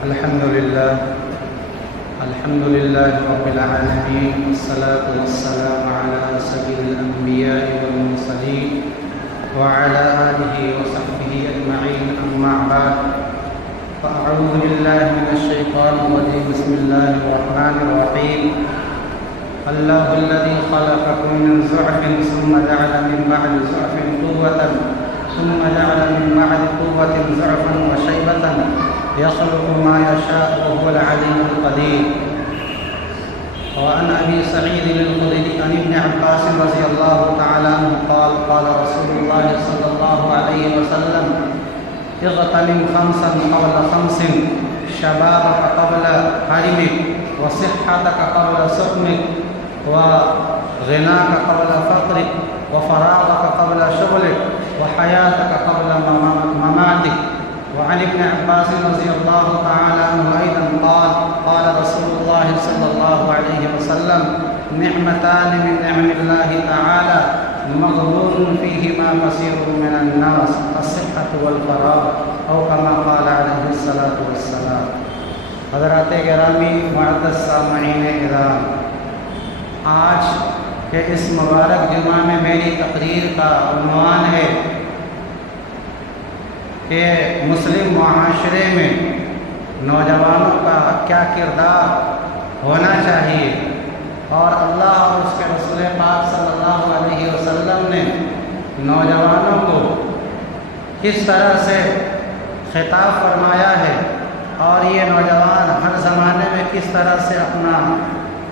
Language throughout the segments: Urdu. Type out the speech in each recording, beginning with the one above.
الحمد لله رب العالمين، والصلاة والسلام على سيد الأنبياء والمرسلين وعلى آله وصحبه أجمعين، أما بعد، فأعوذ بالله من الشيطان الرجيم. بسم الله الرحمن الرحيم. الله الذي خلقكم من ضعف ثم جعل من بعد ضعف قوة ثم جعل من بعد قوة ضعفا وشيبة يخلق ما يشاء وهو العليم القدير. وعن أبي سعيد الخدري عن ابن عباس رضي الله تعالى عنه قال: قال رسول الله صلى الله عليه وسلم: اغتنم خمسا قبل خمس، شبابك قبل حرمك، وصحتك قبل سقمك، وغناك قبل فقرك، وفراغك قبل شغلك، وحياتك قبل مماتك. وعن ابن عباس رضي الله تعالى عنه أيضا قال: قال رسول الله صلى الله عليه وسلم: نعمتان من نعم الله تعالى مغبون فيهما كثير من الناس، الصحة والفراغ، أو كما قال عليه الصلاة والسلام. حضرات گرامی، معزز سامعین کرام، آج کے اس مبارک جمعہ میں میری تقریر کا عنوان ہے کہ مسلم معاشرے میں نوجوانوں کا کیا کردار ہونا چاہیے، اور اللہ اور اس کے رسول پاک صلی اللہ علیہ وسلم نے نوجوانوں کو کس طرح سے خطاب فرمایا ہے، اور یہ نوجوان ہر زمانے میں کس طرح سے اپنا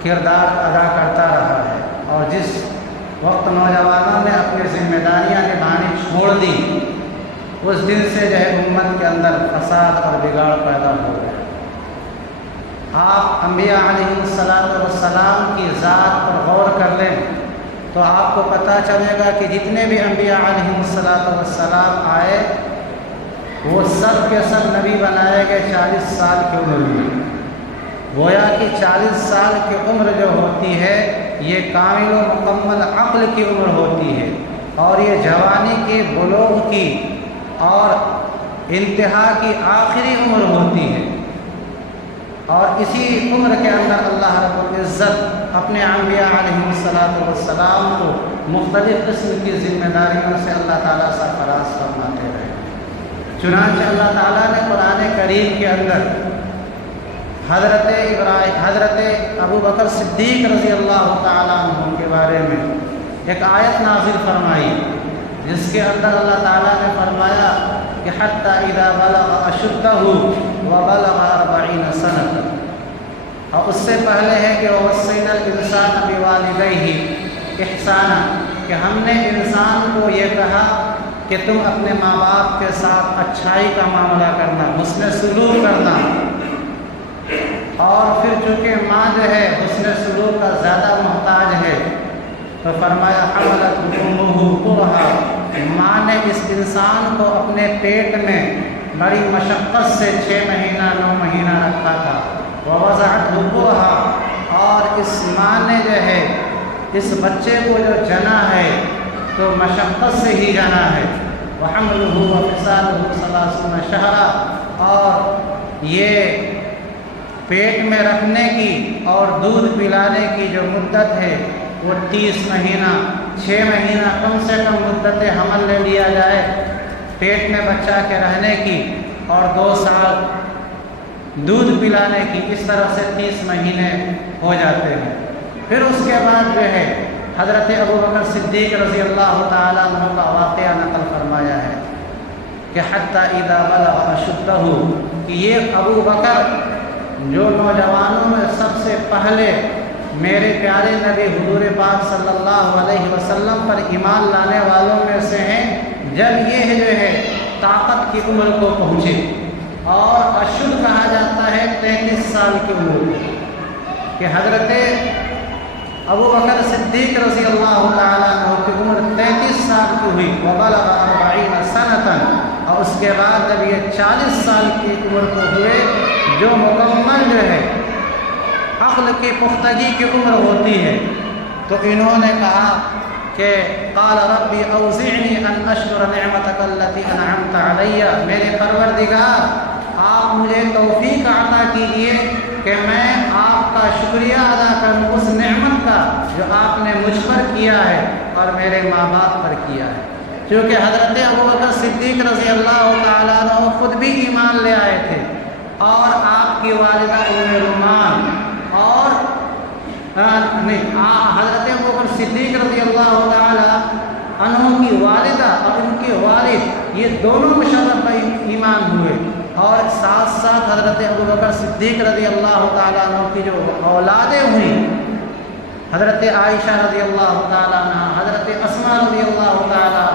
کردار ادا کرتا رہا ہے، اور جس وقت نوجوانوں نے اپنی ذمہ داریاں نبھانی چھوڑ دی، اس دن سے امت کے اندر فساد اور بگاڑ پیدا ہو گیا۔ آپ انبیاء علیہ السلام کی ذات پر غور کر لیں تو آپ کو پتہ چلے گا کہ جتنے بھی انبیاء علیہ السلام آئے وہ سب کے سب نبی بنائے گئے 40 سال کی عمر میں۔ گویا کہ 40 سال کی عمر جو ہوتی ہے یہ کامل و مکمل عقل کی عمر ہوتی ہے، اور یہ جوانی کی، بلوغ کی اور انتہا کی آخری عمر ہوتی ہے، اور اسی عمر کے اندر اللہ رب العزت اپنے انبیاء علیہ السلام کو مختلف قسم کی ذمہ داریوں سے اللہ تعالیٰ سرفراز فرماتے رہے۔ چنانچہ اللہ تعالیٰ نے قرآن کریم کے اندر حضرت ابو بکر صدیق رضی اللہ تعالیٰ عنہ کے بارے میں ایک آیت نازل فرمائی، جس کے اندر اللہ تعالیٰ نے فرمایا کہ حتی اذا بلغ اشدہ وبلغ 40 سنة، اور اس سے پہلے ہے کہ ووصینا الانسان بوالدیہ احسانا، کہ ہم نے انسان کو یہ کہا کہ تم اپنے ماں باپ کے ساتھ اچھائی کا معاملہ کرنا، حسن سلوک کرنا، اور پھر چونکہ ماں جو ہے حسن سلوک کا زیادہ محتاج ہے تو فرمایا حملت امہ کرہا، ماں نے اس انسان کو اپنے پیٹ میں بڑی مشقت سے 6 مہینہ 9 مہینہ رکھا تھا، ووضعتہ کرہا، اور اس ماں نے جو ہے اس بچے کو جو جنا ہے تو مشقت سے ہی جنا ہے، وحملہ وفصالہ 30 شہرا، اور یہ پیٹ میں رکھنے کی اور دودھ پلانے کی جو مدت ہے وہ 30 مہینہ، 6 مہینہ کم سے کم مدت حمل لے لیا جائے پیٹ میں بچہ کے رہنے کی، اور 2 سال دودھ پلانے کی، اس طرح سے 30 مہینے ہو جاتے ہیں۔ پھر اس کے بعد جو ہے حضرت ابو بکر صدیق رضی اللہ تعالیٰ عنہ کا واقعہ نقل فرمایا ہے کہ حتی اذا بلغ اشدہ، کہ یہ ابو بکر جو نوجوانوں میں سب سے پہلے میرے پیارے نبی حضور پاک صلی اللہ علیہ وسلم پر ایمان لانے والوں میں سے ہیں، جب یہ جو ہے طاقت کی عمر کو پہنچے، اور اشد کہا جاتا ہے 33 سال کی عمر کو، کہ حضرت ابو بکر صدیق رضی اللہ تعالیٰ عنہ کی عمر 33 سال کی ہوئی، وبلغ 40 سنة، اور اس کے بعد جب یہ 40 سال کی عمر کو ہوئے، جو مکمل جو ہے عقل کی پختگی کی عمر ہوتی ہے، تو انہوں نے کہا کہ قال ربی اوزعنی ان اشکر نعمتک التی انعمت علی، میرے پروردگار آپ مجھے توفیق کیجئے کہ میں آپ کا شکریہ ادا کروں اس نعمت کا جو آپ نے مجھ پر کیا ہے اور میرے ماں باپ پر کیا ہے. کیونکہ حضرت ابوبکر صدیق رضی اللہ تعالیٰ عنہ خود بھی ایمان لے آئے تھے اور آپ کی والدہ ام رومان اور حضرت ابوبکر صدیق رضی اللہ تعالیٰ عنہ کی والدہ اور ان کے والد یہ دونوں مشرف ایمان ہوئے. اور ساتھ ساتھ حضرت ابوبکر صدیق رضی اللہ تعالیٰ عنہ کی جو اولادیں ہوئیں، حضرت عائشہ رضی اللہ تعالیٰ عنہ، حضرت اسماء رضی اللہ تعالیٰ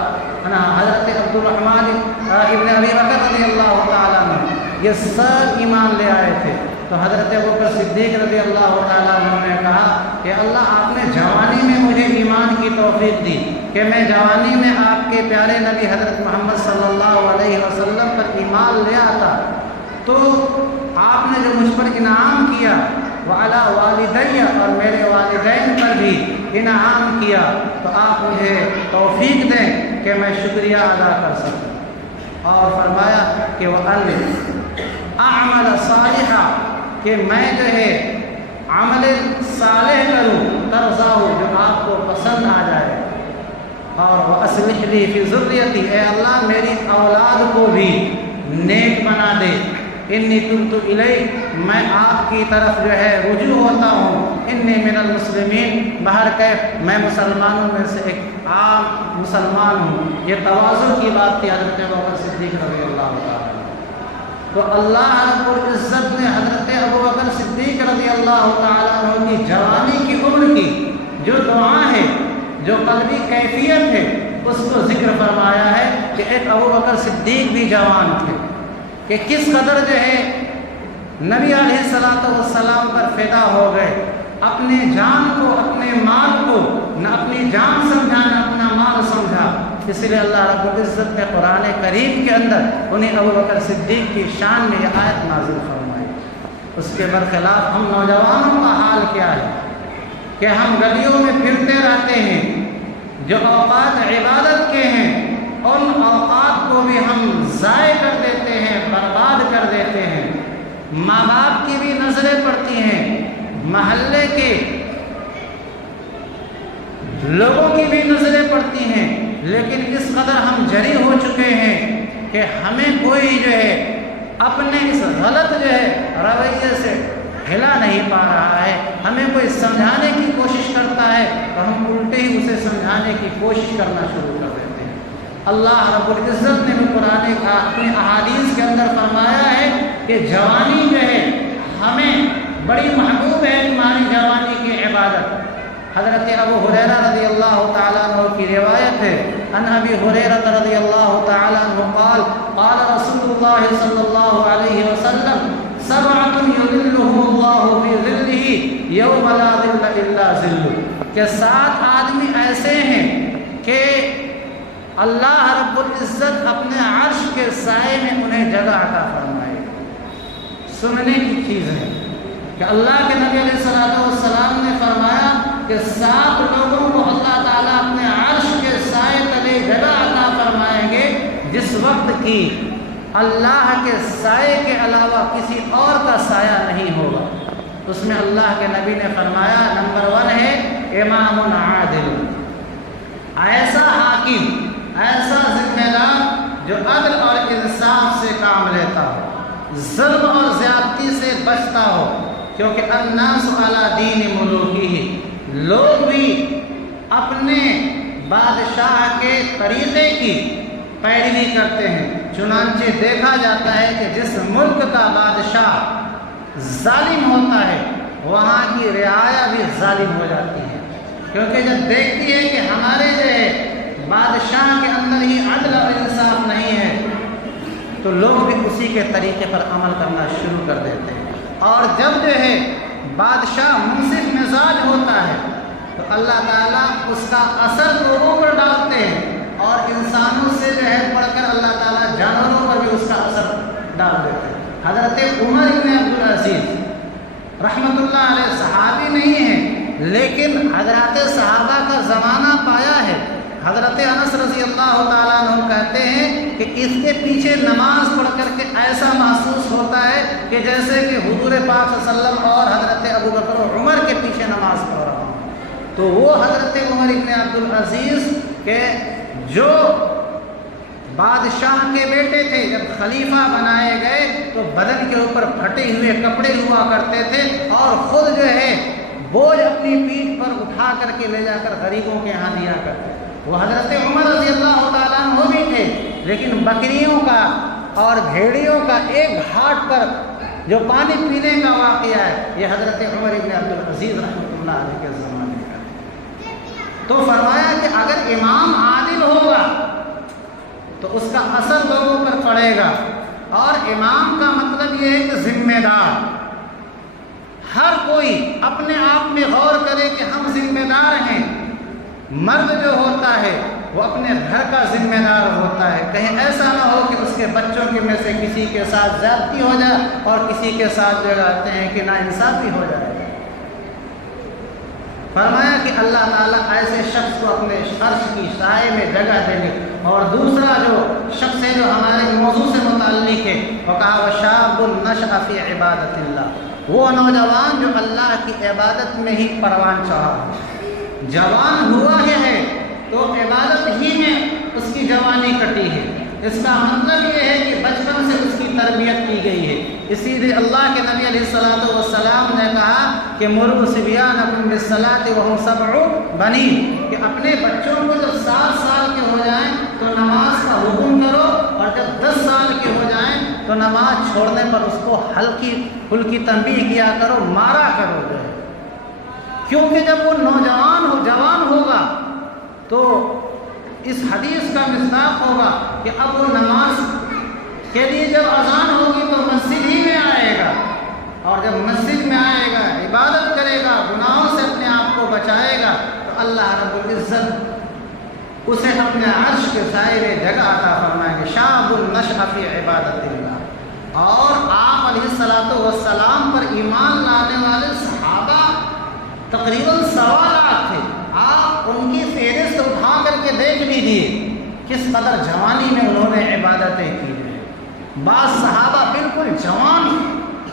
عنہ، حضرت عبد الرحمن ابن ابی بکر رضی اللہ تعالیٰ عنہ، یہ سب ایمان لے آئے تھے. تو حضرت ابوبکر صدیق رضی اللہ تعالیٰ عنہ نے کہا کہ اللہ آپ نے جوانی میں مجھے ایمان کی توفیق دی کہ میں جوانی میں آپ کے پیارے نبی حضرت محمد صلی اللہ علیہ وسلم پر ایمان لے آتا، تو آپ نے جو مجھ پر انعام کیا وعلی والدی اور میرے والدین پر بھی انعام کیا، تو آپ مجھے توفیق دیں کہ میں شکریہ ادا کر سکوں. اور فرمایا کہ وَأَنْ أَعْمَلَ صَالِحًا، کہ میں جو ہے عمل صالح کروں ترضاہ، جو آپ کو پسند آ جائے. اور وَأَصْلِحْ لِي فِي ذُرِّيَّتِي، اے اللہ میری اولاد کو بھی نیک بنا دے. انی تبت الیک، میں آپ کی طرف جو ہے رجوع ہوتا ہوں. انی من المسلمین، بہرکیف میں مسلمانوں میں سے ایک عام مسلمان ہوں. یہ تواضع کی بات تھی حضرت ابوبکر صدیق رضی اللہ تعالیٰ. تو اللہ رب العزت نے حضرت ابوبکر صدیق رضی اللہ تعالیٰ عنہ کی جوانی کی عمر کی جو دعا ہے، جو قلبی کیفیت ہے، اس کو ذکر فرمایا ہے کہ ایک ابوبکر صدیق بھی جوان تھے کہ کس قدر جو ہے نبی علیہ الصلوۃ والسلام پر فدا ہو گئے. اپنے جان کو، اپنے مال کو نہ اپنی جان سمجھا نہ اپنا مال سمجھا. اس لیے اللہ رب العزت نے قرآن کریم کے اندر انہیں ابوبکر صدیق کی شان میں یہ آیت نازل فرمائی. اس کے برخلاف ہم نوجوانوں کا حال کیا ہے کہ ہم گلیوں میں پھرتے رہتے ہیں. جو اوقات عبادت کے ہیں ان اوقات کو بھی ہم ضائع کر دیتے ہیں، برباد کر دیتے ہیں. ماں باپ کی بھی نظریں پڑتی ہیں، محلے کے لوگوں کی بھی نظریں پڑتی ہیں، لیکن اس قدر ہم جری ہو چکے ہیں کہ ہمیں کوئی جو ہے اپنے اس غلط جو ہے رویے سے ہلا نہیں پا رہا ہے. ہمیں کوئی سمجھانے کی کوشش کرتا ہے تو ہم الٹے ہی اسے سمجھانے کی کوشش کرنا شروع کر دیتے ہیں. اللہ رب العزت نے بھی قرآن اپنی احادیث کے اندر فرمایا ہے کہ جوانی جو ہے ہمیں بڑی محبوب ہے. ہماری جوانی کی عبادت حضرت ابو ہریرہ رضی اللہ تعالیٰ عنہ کی روایت ہے. ان ابی ہریرہ رضی اللہ تعالیٰ عنہ قال قال رسول اللہ صلی اللہ علیہ وسلم سبعۃ یظلهم اللہ فی ظلہ یوم لا ظل الا ظلہ، کہ 7 آدمی ایسے ہیں کہ اللہ رب العزت اپنے عرش کے سائے میں انہیں جگہ عطا فرمائے. سننے کی چیز ہے کہ اللہ کے نبی علیہ الصلوۃ والسلام نے فرمایا کہ 7 لوگوں کو اللہ تعالیٰ اپنے عرش کے سائے تلے جگہ عطا فرمائیں گے جس وقت کی اللہ کے سائے کے علاوہ کسی اور کا سایہ نہیں ہوگا. اس میں اللہ کے نبی نے فرمایا نمبر 1 ہے امام عادل، ایسا حاکم، ایسا ذمہ دار جو عدل اور انصاف سے کام لیتا ہو، ظلم اور زیادتی سے بچتا ہو. کیونکہ الناس علی دین ملوکہ، لوگ بھی اپنے بادشاہ کے طریقے کی پیروی کرتے ہیں. چنانچہ دیکھا جاتا ہے کہ جس ملک کا بادشاہ ظالم ہوتا ہے وہاں کی رعایا بھی ظالم ہو جاتی ہے. کیونکہ جب دیکھتی ہے کہ ہمارے جو ہے بادشاہ کے اندر ہی عدل اور انصاف نہیں ہے تو لوگ بھی اسی کے طریقے پر عمل کرنا شروع کر دیتے ہیں. اور جب جو ہے بادشاہ منصف مزاج ہوتا ہے تو اللہ تعالیٰ اس کا اثر لوگوں پر ڈالتے ہیں اور انسانوں سے جو ہے پڑھ کر اللہ تعالیٰ جانوروں پر بھی اس کا اثر ڈال دیتے ہیں. حضرت عمر بن عبدالعزیز رحمۃ اللہ علیہ صحابی نہیں ہیں لیکن حضرات صحابہ کا زمانہ پایا ہے. حضرت انس رضی اللہ تعالیٰ عنہ کہتے ہیں کہ اس کے پیچھے نماز پڑھ کر کے ایسا محسوس ہوتا ہے کہ جیسے کہ حضور پاک صلی اللہ علیہ وسلم اور حضرت ابو بکر و عمر کے پیچھے نماز پڑھ رہا ہوں۔ تو وہ حضرت عمر ابن عبد العزیز کے جو بادشاہ کے بیٹے تھے، جب خلیفہ بنائے گئے تو بدن کے اوپر پھٹے ہوئے کپڑے ہوا کرتے تھے اور خود جو ہے بوجھ اپنی پیٹھ پر اٹھا کر کے لے جا کر غریبوں کے یہاں دیا کرتے تھے۔ وہ حضرت عمر رضی اللہ تعالیٰ عنہ بھی تھے، لیکن بکریوں کا اور بھیڑیوں کا ایک گھاٹ پر جو پانی پینے کا واقعہ ہے، یہ حضرت عمر ابن عبد العزیز رحمۃ اللہ علیہ کے زمانے کا ہے۔ تو فرمایا کہ اگر امام عادل ہوگا تو اس کا اثر لوگوں پر پڑے گا، اور امام کا مطلب یہ ہے کہ ذمہ دار، ہر کوئی اپنے آپ میں غور کرے کہ ہم ذمہ دار ہیں۔ مرد جو ہوتا ہے وہ اپنے گھر کا ذمہ دار ہوتا ہے، کہیں ایسا نہ ہو کہ اس کے بچوں کے میں سے کسی کے ساتھ زیادتی ہو جائے اور کسی کے ساتھ جو کہتے ہیں کہ ناانصافی ہو جائے۔ فرمایا کہ اللہ تعالیٰ ایسے شخص کو اپنے عرش کی سائے میں جگہ دیں گے۔ اور دوسرا جو شخص ہے جو ہمارے موضوع سے متعلق ہے، وہ کہا وَشَابٌ نَشَأَ فِي عِبَادَةِ اللَّهِ، وہ نوجوان جو اللہ کی عبادت میں ہی پروان چڑھا، جوان ہوا ہے تو عبادت ہی میں اس کی جوانی کٹی ہے۔ اس کا مطلب یہ ہے کہ بچپن سے اس کی تربیت کی گئی ہے۔ اسی لیے اللہ کے نبی علیہ الصلوۃ والسلام نے کہا کہ مروا صبیانکم بالصلاۃ وہم سبع بنین، کہ اپنے بچوں کو جب 7 سال کے ہو جائیں تو نماز کا حکم کرو، اور جب 10 سال کے ہو جائیں تو نماز چھوڑنے پر اس کو ہلکی پھلکی تنبیہ کیا کرو، مارا کرو جو ہے۔ کیونکہ جب وہ جوان ہوگا تو اس حدیث کا مصداق ہوگا کہ اب وہ نماز کے لیے جب اذان ہوگی تو مسجد ہی میں آئے گا، اور جب مسجد میں آئے گا عبادت کرے گا، گناہوں سے اپنے آپ کو بچائے گا، تو اللہ رب العزت اسے اپنے عرش کے سائے میں جگہ عطا فرمائیں گے۔ شاب نشأ فی عبادت اللہ۔ اور آپ علیہ الصلوۃ والسلام پر ایمان لانے والے صحابہ تقریباً 1.25 لاکھ تھے۔ آپ ان کی فہرست اٹھا کر کے دیکھ لیجیے کس قدر جوانی میں انہوں نے عبادتیں کی ہیں۔ بعض صحابہ بالکل جوان،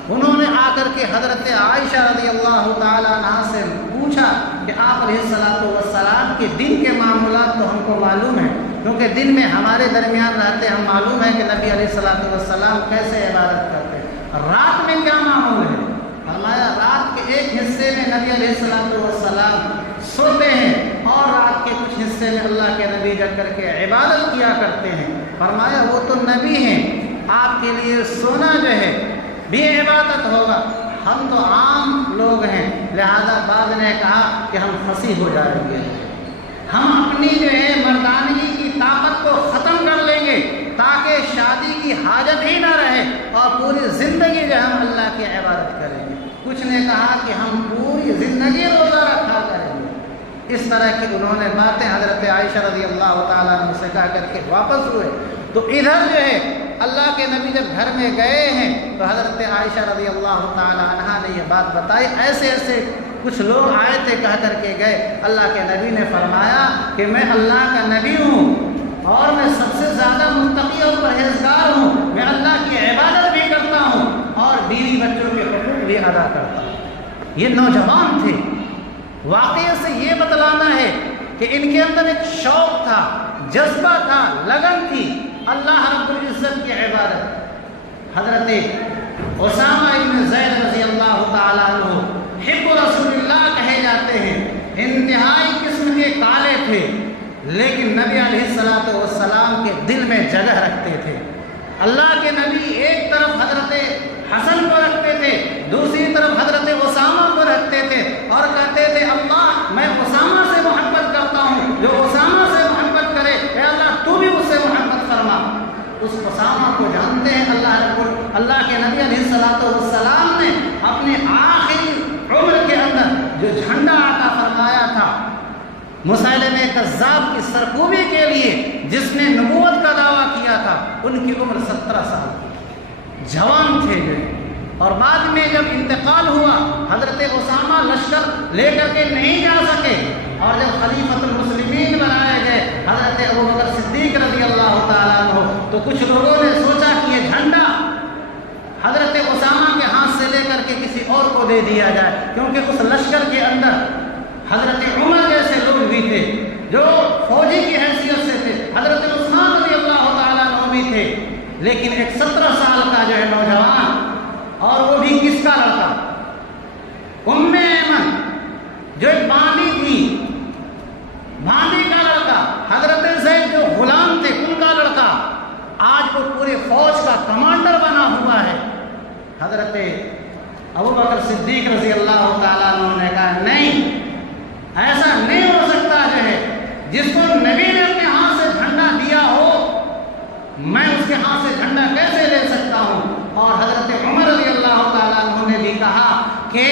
انہوں نے آ کر کے حضرت عائشہ رضی اللہ تعالیٰ عنہا سے پوچھا کہ آپ علیہ الصلوۃ والسلام کے دن کے معمولات تو ہم کو معلوم ہیں، کیونکہ دن میں ہمارے درمیان رہتے، ہم معلوم ہے کہ نبی علیہ الصلوۃ والسلام کیسے عبادت کرتے ہیں، رات میں کیا معمول ہے؟ فرمایا رات کے ایک حصے میں نبی علیہ الصلوۃ والسلام سوتے ہیں، اور رات کے کچھ حصے میں اللہ کے نبی جگ کر کے عبادت کیا کرتے ہیں۔ فرمایا وہ تو نبی ہیں، آپ کے لیے سونا جو ہے بھی عبادت ہوگا، ہم تو عام لوگ ہیں، لہذا بعض نے کہا کہ ہم فصیح ہو جائیں گے، ہم اپنی جو ہے مردانگی کی طاقت کو ختم کر لیں گے تاکہ شادی کی حاجت ہی نہ رہے، اور پوری زندگی جو ہم اللہ کی عبادت کریں گے۔ کچھ نے کہا کہ ہم پوری زندگی روزہ رکھا کریں گے۔ اس طرح کی انہوں نے باتیں حضرت عائشہ رضی اللہ تعالیٰ عنہ سے کہا کر کے واپس ہوئے۔ تو ادھر جو ہے اللہ کے نبی جب گھر میں گئے ہیں تو حضرت عائشہ رضی اللہ تعالیٰ عنہ نے یہ بات بتائی، ایسے ایسے کچھ لوگ آئے تھے کہہ کر کے گئے۔ اللہ کے نبی نے فرمایا کہ میں اللہ کا نبی ہوں، اور میں سب سے زیادہ متقی اور پرہیزگار ہوں، میں اللہ کی عبادت بھی کرتا ہوں اور بیوی بچوں کے حقوق بھی ادا کرتا ہوں۔ یہ نوجوان تھے، واقعے سے یہ بتلانا ہے کہ ان کے اندر ایک شوق تھا، جذبہ تھا، لگن تھی اللہ رب العزت کی عبادت۔ حضرت اسامہ بن زید رضی اللہ تعالیٰ عنہ حب رسول اللہ کہے جاتے ہیں، انتہائی قسم کے کالے تھے، لیکن نبی علیہ الصلوۃ والسلام کے دل میں جگہ رکھتے تھے۔ اللہ کے نبی ایک طرف حضرت حسن کو رکھتے تھے، دوسری طرف حضرت اسامہ کو رکھتے تھے، اور کہتے تھے اللہ میں اسامہ سے محبت کرتا ہوں، جو اسامہ سے محبت کرے اے اللہ تو بھی اس سے محبت فرما۔ اس اسامہ کو جانتے ہیں اللہ کے نبی علیہ الصلوۃ والسلام نے اپنے آخری عمر کے اندر جو جھنڈا عطا فرمایا تھا مسیلمہ کذاب کی سرکوبی کے لیے، جس نے نبوت کا دعویٰ کیا تھا، ان کی عمر 17 سال کی، جوان تھے جو، اور بعد میں جب انتقال ہوا حضرت اسامہ لشکر لے کر کے نہیں جا سکے، اور جب خلیفۃ المسلمین بنائے گئے حضرت ابوبکر صدیق رضی اللہ تعالیٰ عنہ، تو کچھ لوگوں نے سوچا کہ یہ جھنڈا حضرت اسامہ کے ہاتھ سے لے کر کے کسی اور کو دے دیا جائے، کیونکہ اس لشکر کے اندر حضرت عمر جیسے لوگ بھی تھے جو فوجی کی حیثیت سے تھے، حضرت عثمان رضی اللہ تعالیٰ عنہ بھی تھے، لیکن ایک 17 سال کا جو ہے نوجوان، اور وہ بھی کس کا لڑکا؟ ام ایمن جو ایک باندی تھی، باندی کا لڑکا، حضرت زید جو غلام تھے ان کا لڑکا، آج وہ پورے فوج کا کمانڈر بنا ہوا ہے۔ حضرت ابوبکر صدیق رضی اللہ تعالیٰ عنہ نے کہا نہیں، ایسا نہیں ہو سکتا جو ہے جس کو نبی نے اپنے ہاتھ سے جھنڈا دیا ہو، میں اس کے ہاتھ سے جھنڈا کیسے لے سکتا ہوں؟ اور حضرت عمر رضی اللہ تعالیٰ عنہ نے بھی کہا کہ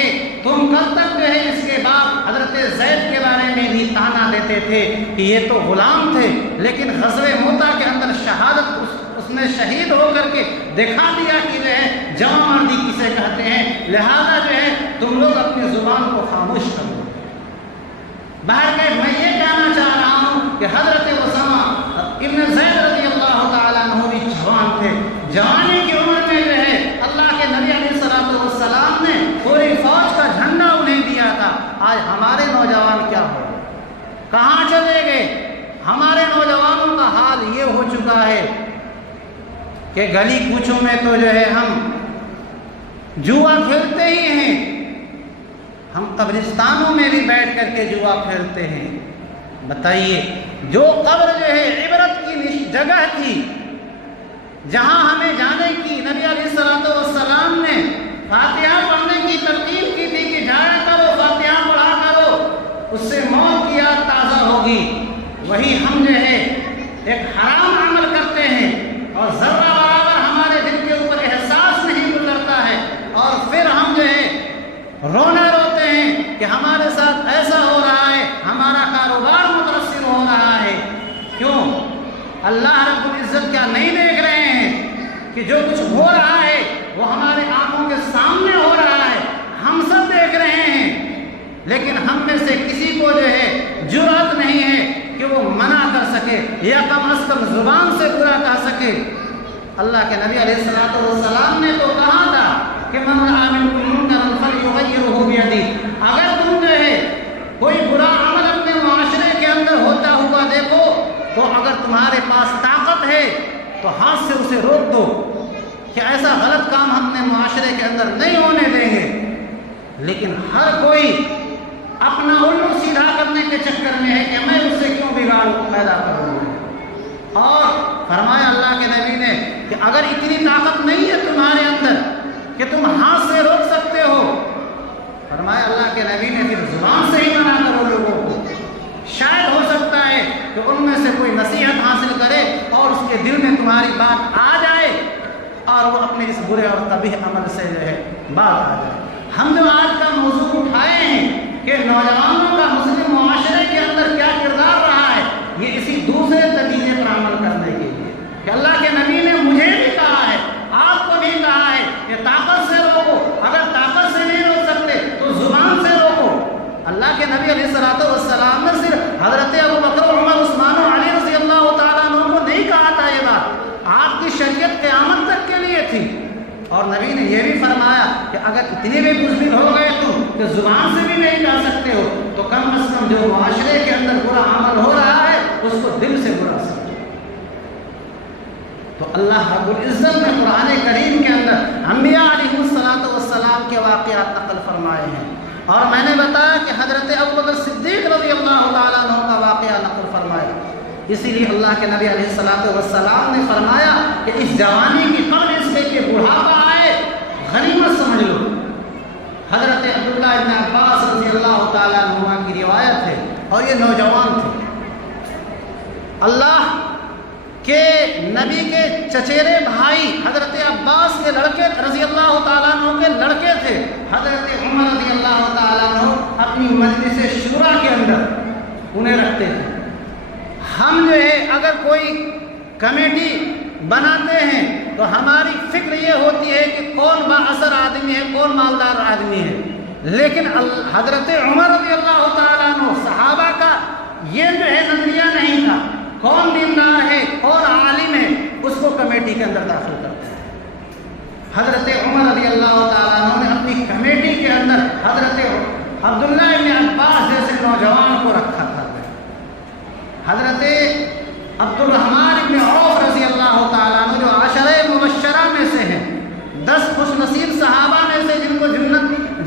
تم کل تک جو ہے اس کے بعد حضرت زید کے بارے میں بھی تانا دیتے تھے کہ یہ تو غلام تھے، لیکن غزوہ موتا کے اندر شہادت اس نے شہید ہو کر کے دکھا دیا کہ جو ہے جواں مردی کسے کہتے ہیں، لہذا جو ہے تم لوگ اپنی زبان کو خاموش کرو۔ بہرکیف میں یہ کہنا چاہ رہا ہوں کہ حضرت اسامہ ابن زید رضی اللہ تعالیٰ عنہ بھی جوان تھے، جوانی کی عمر میں جو ہے اللہ کے نبی علیہ الصلوۃ والسلام نے پوری فوج کا جھنڈا انہیں دیا تھا۔ آج ہمارے نوجوان کیا ہو گئے؟ کہاں چلے گئے؟ ہمارے نوجوانوں کا حال یہ ہو چکا ہے کہ گلی کوچوں میں تو جو ہے ہم جوا کھیلتے ہی ہیں، ہم قبرستانوں میں بھی بیٹھ کر کے جوا کھیلتے ہیں۔ بتائیے، جو قبر جو ہے عبرت کی جگہ تھی، جہاں ہمیں جانے کی نبی علیہ الصلوۃ والسلام نے فاتحہ پڑھنے کی ترغیب کی تھی کہ جایا کرو، فاتحہ پڑھا کرو، اس سے موت کی یاد تازہ ہوگی، وہی ہم جو ہے ایک حرام عمل کرتے ہیں اور ذرہ برابر ہمارے دل کے اوپر احساس نہیں گزرتا ہے، اور پھر ہم جو ہے رونا روتے ہیں کہ ہمارے ساتھ ایسا ہو رہا ہے، ہمارا کاروبار متاثر ہو رہا ہے۔ کیوں؟ اللہ رب العزت کیا نہیں دیکھ رہے ہیں کہ جو کچھ ہو رہا ہے وہ ہمارے آنکھوں کے سامنے ہو رہا ہے، ہم سب دیکھ رہے ہیں، لیکن ہم میں سے کسی کو جو ہے جرأت نہیں ہے کہ وہ منع کر سکے یا کم از کم زبان سے برا کہہ سکے۔ اللہ کے نبی علیہ الصلوۃ والسلام نے تو کہا تھا کہ من رأى منکم منکرا فلیغیرہ بیدہ، اگر تم جو ہے کوئی برا عمل اپنے معاشرے کے اندر ہوتا ہوا دیکھو تو اگر تمہارے پاس طاقت ہے تو ہاتھ سے اسے روک دو کہ ایسا غلط کام ہم اپنے معاشرے کے اندر نہیں ہونے دیں گے۔ لیکن ہر کوئی اپنا الو سیدھا کرنے کے چکر میں ہے کہ میں اس سے کیوں بگاڑ پیدا کروں گا، اور فرمایا اللہ کے نبی نے کہ اگر اتنی طاقت نہیں ہے تمہارے اندر کہ تم ہاتھ سے روک سکتے ہو، فرمایا اللہ کے نبی نے پھر زبان سے ہی منع کرو لوگوں کو، شاید ہو سکتا ہے کہ ان میں سے کوئی نصیحت حاصل کرے اور اس کے دل میں تمہاری بات آ جائے اور وہ اپنے اس برے اور قبیح عمل سے جو ہے باز آ جائے۔ ہم جو آج کا موضوع اٹھائے ہیں کہ نوجوانوں کا مسلم معاشرے کے اندر کیا کردار رہا ہے، یہ اسی دوسرے طریقے پر عمل کرنے کے لیے کہ اللہ کے نبی نے مجھے بھی کہا ہے، آپ کو بھی کہا ہے کہ طاقت سے روکو، اگر طاقت سے نہیں روک سکتے تو زبان سے روکو۔ اللہ کے نبی علیہ الصلوۃ والسلام نے صرف حضرت ابوبکر، عمر، عثمان و علی رضی اللہ تعالیٰ عنہ کو نہیں کہا تھا، یہ بات آپ کی شریعت قیامت تک کے لیے تھی، اور نبی نے یہ بھی فرمایا کہ اگر اتنے بھی بزدل ہو گئے تم کہ زبان سے بھی نہیں کہہ سکتے ہو تو کم از کم جو معاشرے کے اندر برا عمل ہو رہا ہے اس کو دل سے برا سمجھو۔ تو اللہ رب العزت نے قرآن کریم کے اندر انبیاء علیہ السلام کے واقعات نقل فرمائے ہیں، اور میں نے بتایا کہ حضرت ابوبکر صدیق رضی اللہ تعالیٰ عنہ کا واقعہ نقل فرمایا۔ اسی لیے اللہ کے نبی علیہ السلام نے فرمایا کہ اس جوانی کی قبل اس کے کہ بڑھاپا آئے غنیمت سمجھ لو۔ حضرت عبداللہ ابن عباس رضی اللہ تعالیٰ عنہ کی روایت ہے، اور یہ نوجوان تھے، اللہ کہ نبی کے چچیرے بھائی حضرت عباس کے لڑکے رضی اللہ تعالیٰ عنہ کے لڑکے تھے، حضرت عمر رضی اللہ تعالیٰ عنہ اپنی مجلس شورا کے اندر انہیں رکھتے تھے۔ ہم جو ہے اگر کوئی کمیٹی بناتے ہیں تو ہماری فکر یہ ہوتی ہے کہ کون با اثر آدمی ہے، کون مالدار آدمی ہے، لیکن حضرت عمر رضی اللہ تعالیٰ عنہ صحابہ کا یہ جو ہے نظریہ نہیں تھا، کون دیندار ہے کون عالم ہے اس کو کمیٹی کے اندر داخل کرتے ہیں۔ حضرت عمر رضی اللہ تعالیٰ عنہ نے اپنی کمیٹی کے اندر حضرت عبداللہ ابن عباس جیسے نوجوان کو رکھا تھا۔ حضرت عبد الرحمن ابن عوف رضی اللہ تعالیٰ عنہ جو عشرہ مبشرہ میں سے ہیں، 10 خوش نصیب صحابہ میں سے جن کو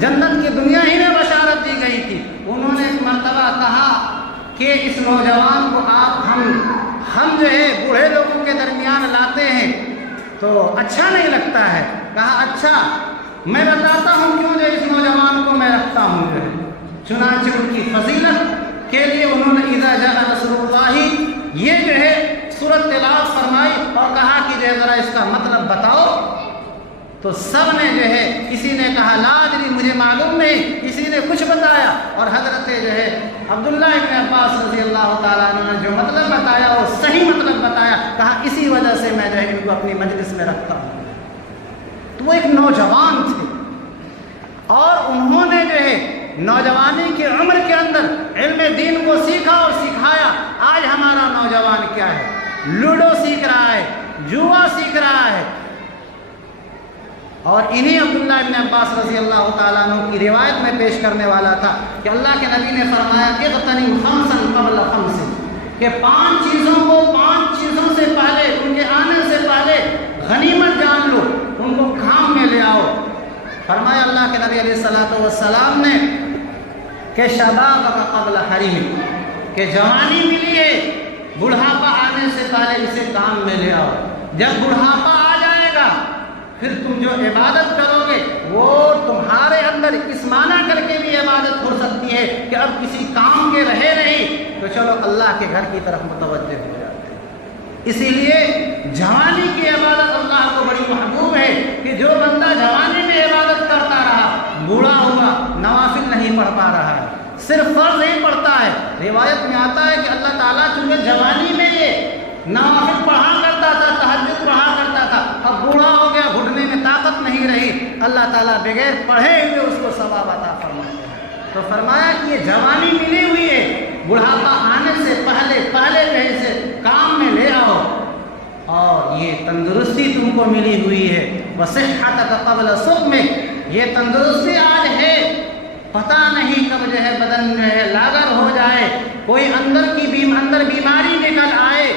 جنت کی دنیا ہی میں بشارت دی گئی تھی، انہوں نے ایک مرتبہ کہا کہ اس نوجوان کو آپ ہم جو ہے بوڑھے لوگوں کے درمیان لاتے ہیں تو اچھا نہیں لگتا ہے۔ کہا اچھا میں بتاتا ہوں کیوں جو اس نوجوان کو میں رکھتا ہوں جو ہے۔ چنانچہ ان کی فضیلت کے لیے انہوں نے اذا جاء نصر اللہ یہ جو ہے سورت تلاوت فرمائی اور کہا کہ جو ہے ذرا اس کا مطلب بتاؤ، تو سب نے جو ہے کسی نے کہا لا ادری مجھے معلوم نہیں، کسی نے کچھ بتایا، اور حضرت جو ہے عبداللہ ابن عباس رضی اللہ تعالیٰ عنہ نے جو مطلب بتایا وہ صحیح مطلب بتایا، کہا اسی وجہ سے میں جو ہے ان کو اپنی مجلس میں رکھتا ہوں۔ تو وہ ایک نوجوان تھے اور انہوں نے جو ہے نوجوانی کی عمر کے اندر علم دین کو سیکھا اور سکھایا۔ آج ہمارا نوجوان کیا ہے؟ لوڈو سیکھ رہا ہے، جوا سیکھ رہا ہے۔ اور انہی عبداللہ ابن عباس رضی اللہ تعالیٰ عنہ کی روایت میں پیش کرنے والا تھا کہ اللہ کے نبی نے فرمایا کہ اغتنم خمسا قبل خمس، کہ 5 چیزوں کو 5 چیزوں سے پہلے، ان کے آنے سے پہلے غنیمت جان لو، ان کو کام میں لے آؤ۔ فرمایا اللہ کے نبی علیہ الصلوۃ والسلام نے کہ شبابک قبل حریم، کہ جوانی ملی ہے بڑھاپا آنے سے پہلے اسے کام میں لے آؤ۔ جب بڑھاپا آ جائے گا پھر تم جو عبادت کرو گے وہ تمہارے اندر اس معنی کر کے بھی عبادت ہو سکتی ہے کہ اب کسی کام کے رہے نہیں تو چلو اللہ کے گھر کی طرف متوجہ ہو جاتے ہیں۔ اسی لیے جوانی کی عبادت اللہ کو بڑی محبوب ہے کہ جو بندہ جوانی میں عبادت کرتا رہا، بوڑھا ہوا نوافل نہیں پڑھ پا رہا ہے، صرف فرض نہیں پڑھتا ہے۔ روایت میں آتا ہے کہ اللہ تعالیٰ چونکہ جوانی میں یہ نوافل پڑھا کرتا تھا، تہجد پڑھا کرتا تھا، اب بوڑھا ہو گیا، گھٹنے میں طاقت نہیں رہی، اللہ تعالیٰ بغیر پڑھے ہوئے اس کو ثواب عطا فرماتے ہیں۔ تو فرمایا کہ یہ جوانی ملی ہوئی ہے، بڑھاپا آنے سے پہلے جو ہے اسے کام میں لے آؤ، اور یہ تندرستی تم کو ملی ہوئی ہے۔ وصحتک قبل سقم، یہ تندرستی آج ہے، پتہ نہیں کب جو ہے بدن جو ہے لاغر ہو جائے، کوئی اندر بیماری نکل آئے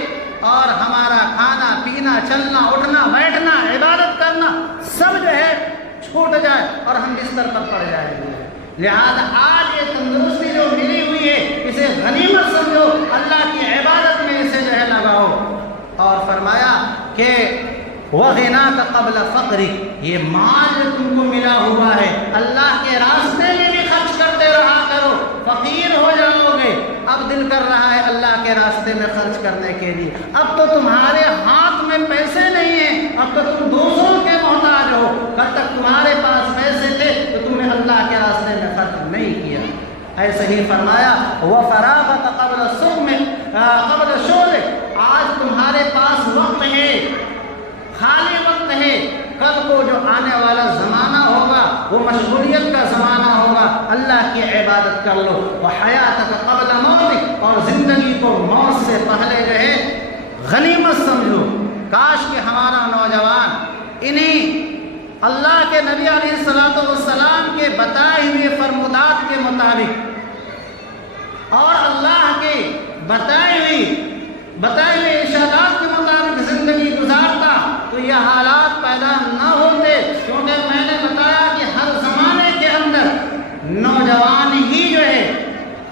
اور ہمارا کھانا پینا چلنا اٹھنا بیٹھنا عبادت کرنا سب جو ہے چھوٹ جائے اور ہم بستر پر پڑ جائیں گے۔ لہذا آج یہ تندرستی جو ملی ہوئی ہے اسے غنیمت سمجھو، اللہ کی عبادت میں اسے جو ہے لگاؤ۔ اور فرمایا کہ وَغِنَاكَ قَبْلَ فَقْرِكَ، یہ مال جو تم کو ملا ہوا ہے اللہ کے راستے میں بھی خرچ کرتے رہا کرو، فقیر ہو جاؤ گے۔ اب دل کر رہا ہے اللہ کے راستے میں خرچ کرنے کے لیے، اب تو تمہارے ہاتھ میں پیسے نہیں ہیں، اب تو تم دوسروں کے محتاج ہو۔ کل تک تمہارے پاس پیسے تھے تو تم نے اللہ کے راستے میں خرچ نہیں کیا۔ ایسے ہی فرمایا وَفَرَاغَكَ قَبْلَ الصُّبْحِ قَبْلَ الشُّغْلِ، آج تمہارے پاس وقت ہے، خالی وقت ہے، کل کو جو آنے والا زمانہ ہوگا وہ مشغولیت کا زمانہ ہوگا، اللہ کی عبادت کر لو۔ وَحَيَاتَكَ قَبْلَ مَوْتِكَ، اور زندگی کو موت سے پہلے جو ہے غنیمت سمجھو۔ کاش کہ ہمارا نوجوان انہی اللہ کے نبی علیہ الصلوۃ والسلام کے بتائے ہوئے فرمودات کے مطابق اور اللہ کے بتائے ہوئے ارشادات کے مطابق زندگی گزارتا تو یہ حالات پیدا نہ ہوتے، کیونکہ میں نے بتایا کہ ہر زمانے کے اندر نوجوان ہی جو ہے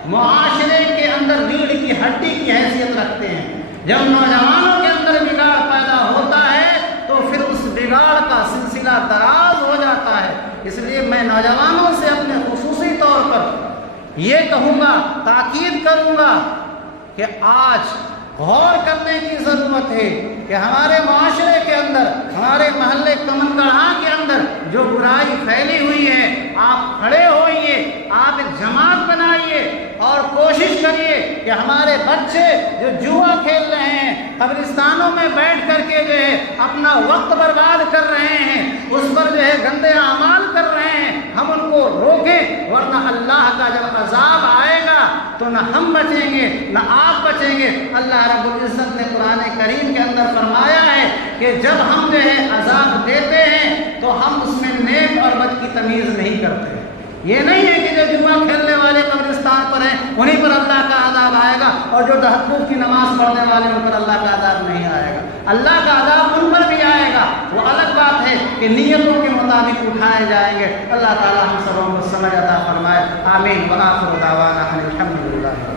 معاشرے کے اندر ریڑھ کی ہڈی کی حیثیت رکھتے ہیں۔ جب نوجوانوں کے اندر بگاڑ پیدا ہوتا ہے تو پھر اس بگاڑ کا سلسلہ دراز ہو جاتا ہے۔ اس لیے میں نوجوانوں سے اپنے خصوصی طور پر یہ کہوں گا، تاکید کروں گا کہ آج غور کرنے کی ضرورت ہے کہ ہمارے معاشرے کے اندر، ہمارے محلے کمن گڑھا کے اندر جو برائی پھیلی ہوئی ہے، آپ کھڑے ہوئیے، آپ ایک جماعت بنائیے اور کوشش کریے کہ ہمارے بچے جو جوا کھیل رہے ہیں، قبرستانوں میں بیٹھ کر کے جو ہے اپنا وقت برباد کر رہے ہیں، اس پر جو ہے گندے اعمال کر رہے ہیں، ہم ان کو روکیں نہ ہم بچیں گے نہ آپ بچیں گے۔ اللہ رب العزت نے قرآن کریم کے اندر فرمایا ہے کہ جب ہم جو ہے عذاب دیتے ہیں تو ہم اس میں نیک اور بد کی تمیز نہیں کرتے۔ یہ نہیں ہے کہ جو جوا کھیلنے والے قبرستان پر ہیں انہیں پر اللہ کا عذاب آئے گا اور جو تہجد کی نماز پڑھنے والے ان پر اللہ کا عذاب نہیں آئے گا۔ اللہ کا عذاب ان پر بھی آئے گا، وہ الگ بات ہے کہ نیتوں کے مطابق اٹھائے جائیں گے۔ اللہ تعالی ہم سبوں کو سمجھ عطا فرمائے، آمین۔ وآخر دعوانا الحمدللہ۔